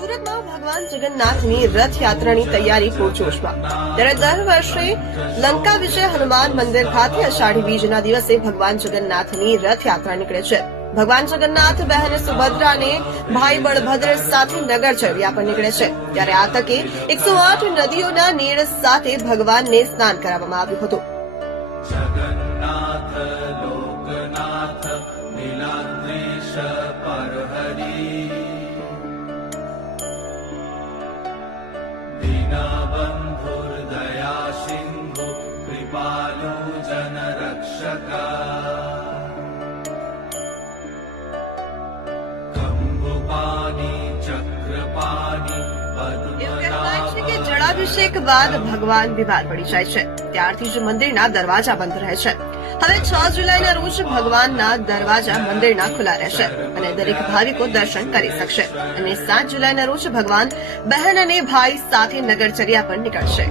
સુરતમાં ભગવાન જગન્નાથની રથયાત્રાની તૈયારી પૂરજોશમાં. ત્યારે દર વર્ષે લંકા વિજય હનુમાન મંદિર ખાતે અષાઢી બીજના દિવસે ભગવાન જગન્નાથની રથયાત્રા નીકળે છે. ભગવાન જગન્નાથ બહેન સુભદ્રા અને ભાઈ બળભદ્ર સાથે નગરચર્યા પર નીકળે છે. ત્યારે આ તકે 108 નદીઓના નીર સાથે ભગવાનને સ્નાન કરાવવામાં આવ્યું હતું. जगन्नाथ लोकनाथ नीलाद्रीश परहरि दीनबन्धुर दया सिन्धु कृपालु जन रक्षका कंबुपानी चक्रपानी એવું કહેવાય છે કે જળાભિષેક બાદ ભગવાન બીમાર પડી જાય છે. ત્યારથી જ મંદિરના દરવાજા બંધ રહે છે. હવે 6 જુલાઈના રોજ ભગવાનના દરવાજા મંદિરના ખુલ્લા રહેશે અને દરેક ભાવિકો દર્શન કરી શકશે. અને 7 જુલાઈના રોજ ભગવાન બહેન અને ભાઈ સાથે નગરચર્યા પર નીકળશે.